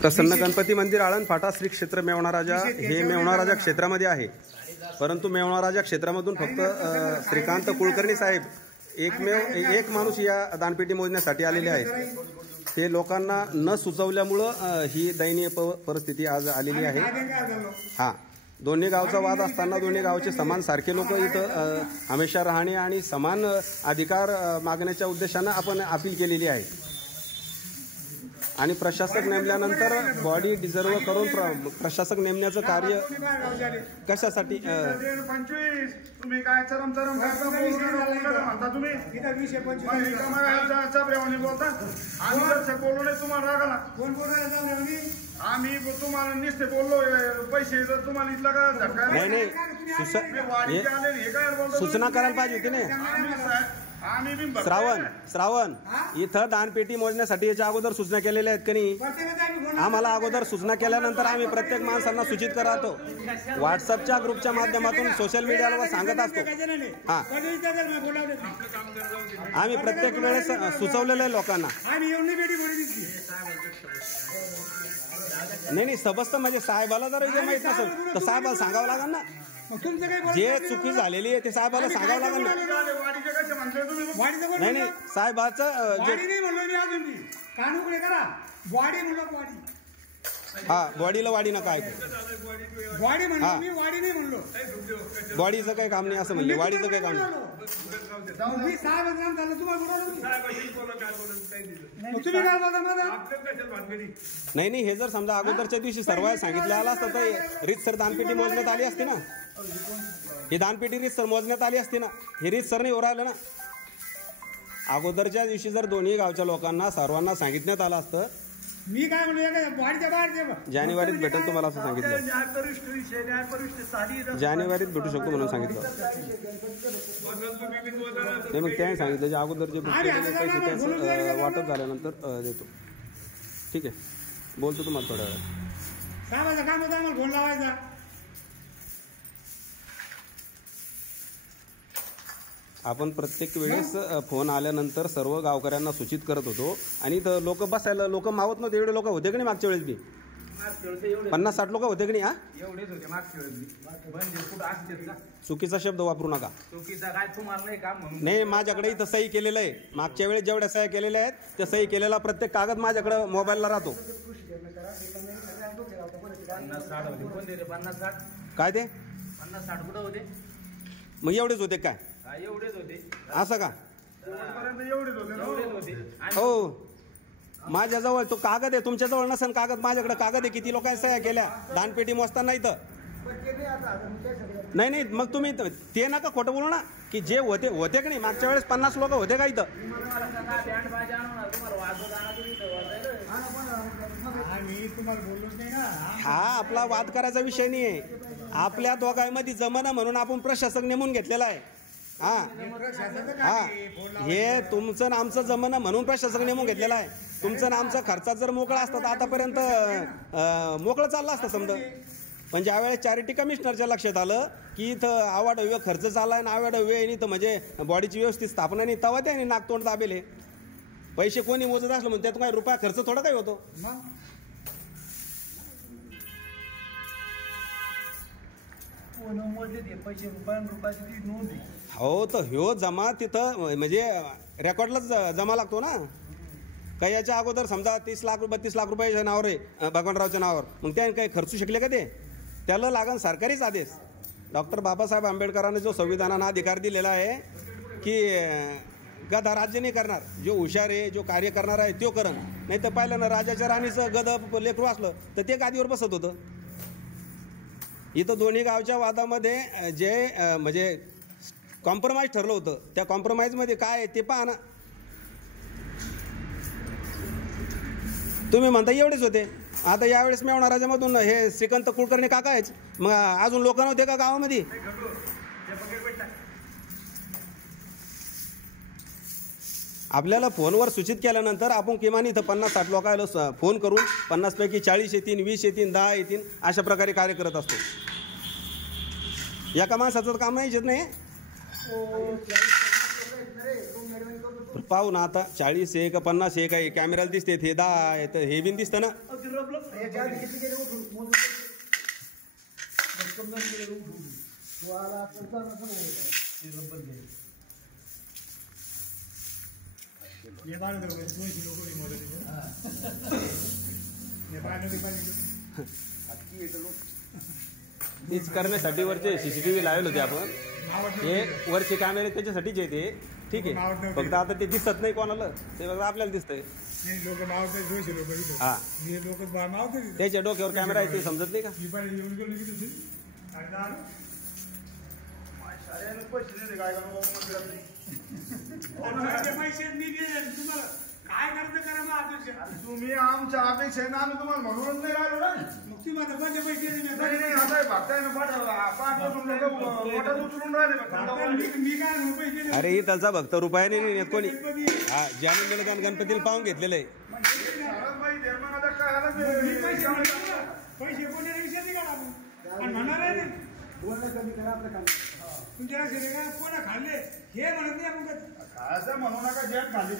प्रसन्न गणपती मंदिर आळंद फाटा श्री क्षेत्र मेवणा राजा हे मेवणा राजा क्षेत्रामध्ये आहे, परंतु मेवणा राजा क्षेत्रामधून फक्त श्रीकांत कुलकर्णी साहेब एक माणूस या दानपेटी मोजण्यासाठी आलेले आहेत. ते लोकांना न सुचवल्यामुळं ही दयनीय परिस्थिती आज आलेली आहे. हां, दोन्ही गावचा वाद असताना दोन्ही गावचे समान सारखे लोक इथं हमेशा राहणे आणि समान अधिकार मागण्याच्या उद्देशानं आपण अपील केलेली आहे. आणि प्रशासक नेमल्यानंतर बॉडी डिझर्व करून प्रशासक नेमण्याचं कार्य कशासाठी तुम्ही काय चरम म्हणता तुम्ही बोलता बोललो नाही तुम्हाला रागाला कोण बोलायला आम्ही तुम्हाला निश्चित बोललो पैसे जर तुम्हाला इथला का झटका नाही सूचना करायला पाहिजे होती ना. श्रावण इथं दानपेटी मोजण्यासाठी याच्या अगोदर सूचना केलेल्या आहेत का नाही? आम्हाला अगोदर सूचना केल्यानंतर आम्ही प्रत्येक माणसांना सूचित करतो. व्हॉट्सअपच्या ग्रुपच्या माध्यमातून सोशल मीडियावर सांगत असतो. हा, आम्ही प्रत्येक वेळेस सुचवलेलं आहे लोकांना. नाही सबस्त म्हणजे साहेबाला जर इथे माहित नसेल तर साहेबाला सांगावं लागेल ना. जे चुकी झालेली आहे ते साहेबाला सांगावं लागेल ना. नाही साहेबाचं हा बॉडीला वाडी नका ऐकू. बॉडीचं काही काम नाही असं म्हणले. वाडीचं काही काम नाही. हे जर समजा अगोदरच्या दिवशी सर्व सांगितलं आला असतं तर रीतसर दानपेटी मोजण्यात आली असती ना. ही दानपेटी रीतसर मोजण्यात आली असती ना. हे रीतसर नाही हो राहिलं ना. अगोदरच्या दिवशी जर दोन्ही गावच्या लोकांना सर्वांना सांगितण्यात आलं असतं. मी काय म्हणलो जानेवारीत भेटेल तुम्हाला असं सांगितलं. जानेवारीत भेटू शकतो म्हणून सांगितलं. नाही मग त्याने सांगितलं जे अगोदरचे पैसे त्याच वाटप झाल्यानंतर देतो. ठीक आहे, बोलतो तुम्हाला थोड्या वेळा. काम होतं आम्हाला फोन लावायचा. आपण प्रत्येक वेळेस फोन आल्यानंतर सर्व गावकऱ्यांना सूचित करत होतो. आणि लोक बसायला लोक मावत नव्हते. एवढे लोक होते की नाही मागच्या वेळेस बी? 50-60 लोक होते की नाही? एवढेच होते मागच्या वेळेस. चुकीचा शब्द वापरू नका. चुकीचा काय तुम्हाला नाही काम नाही, माझ्याकडे इथं सही केलेलं आहे. मागच्या वेळेस जेवढ्या सह्या केलेल्या आहेत त्या सही केलेला प्रत्येक कागद माझ्याकडे मोबाईलला राहतो. काय ते 50-60 कुठं होते? मग एवढेच होते काय? एवढेच होते. असं का? एवढेच होते. हो, माझ्याजवळ तो कागद आहे. तुमच्याजवळ नसेल कागद, माझ्याकडे कागद आहे. किती लोकांनी सह्या केल्या दानपेटी मोजताना इथं. नाही मग तुम्ही ते नका खोटं बोलू ना. की जे होते की नाही मागच्या वेळेस 50 लोक होते का इथं? हा आपला वाद करायचा विषय नाही आहे. आपल्या दोघांमध्ये जमाना म्हणून आपण प्रशासक नेमून घेतलेला आहे. हा, हे तुमचं आमचं जमाना म्हणून प्रशासक नेमून घेतलेला आहे. तुमचं आमचा खर्चात जर मोकळा असतं तर आतापर्यंत मोकळं चाललं असतं समजा. पण ज्यावेळेस चॅरिटी कमिशनरच्या लक्षात आलं की इथं आवाढव्य खर्च चालला आहे आणि आवाढव्य इथं म्हणजे बॉडीची व्यवस्थित स्थापना नाही, तेव्हा त्याने नाकतोंड दाबेले. पैसे कोणी मोजत असलं म्हणजे त्यात काही रुपया खर्च थोडा काही होतो. हो, तर ह्यो जमा तिथं म्हणजे रेकॉर्डलाच जमा लागतो ना. काही याच्या अगोदर समजा 30 लाख 32 लाख रुपयाच्या नावावर आहे भगवानरावच्या नावावर, मग त्याने काही खर्चू शकले का? ते त्याला लागण सरकारीच आदेश. डॉक्टर बाबासाहेब आंबेडकरांनी जो संविधानानं अधिकार दिलेला आहे की गदा राज्य नाही करणार, जो हुशार आहे जो कार्य करणार आहे तो करण. नाही तर पाहिलं ना राजाच्या राणीचं गद लेकरू असलं तर ते गादीवर बसत होतं. इथं दोन्ही गावच्या वादामध्ये जे म्हणजे कॉम्प्रोमाइज ठरलं होतं त्या कॉम्प्रोमाइजमध्ये काय आहे ते पहा ना. तुम्ही म्हणता एवढेच होते. आता यावेळेस मेवणा राजामधून हे श्रीकांत कुलकर्णी काका आहेच. मग अजून लोक नव्हते का गावामध्ये? आपल्याला फोनवर सूचित केल्यानंतर आपण किमान इथं 50-60 लोकांना फोन करून 50 पैकी 40 येतील, 20 येतील, 10 येतील, अशा प्रकारे कार्य करत असतो. एका माणसाचं काम नाही येत नाही. पाहू ना आता 40 आहे का 50 आहे का कॅमेऱ्याला दिसते हे 10 आहे तर हे बिन दिसतं ना. तीच करण्यासाठी वरचे CCTV लावले होते आपण. हे वरचे कॅमेरे त्याच्यासाठीच आहे ते. ठीक आहे, फक्त आता ते दिसत नाही कोणाला, ते फक्त आपल्याला दिसतंय. हा, त्याच्या डोक्यावर कॅमेरा आहे ते समजत नाही का. काय करतं करा मग अध्यक्ष. तुम्ही आमच्या अपेक्षेने आम्ही तुम्हाला म्हणून नाही राहिलो ना. मग ती माझं पंच पैसे नाही आता बघताय ना पाठवून उचलून राहिले. मी काय म्हणू पैसे अरे इथलचा भक्त रुपयाने नाही येत कोणी. हा, ज्याने गेलं त्यानं गणपतीला पाहून घेतलेलं आहे. पैसे कोणी विषय नाही काढा आपण म्हणणार आहे ना तुमच्या कोणा खाल्ले हे म्हणत नाही आपण असं म्हणू नका ज्या खाली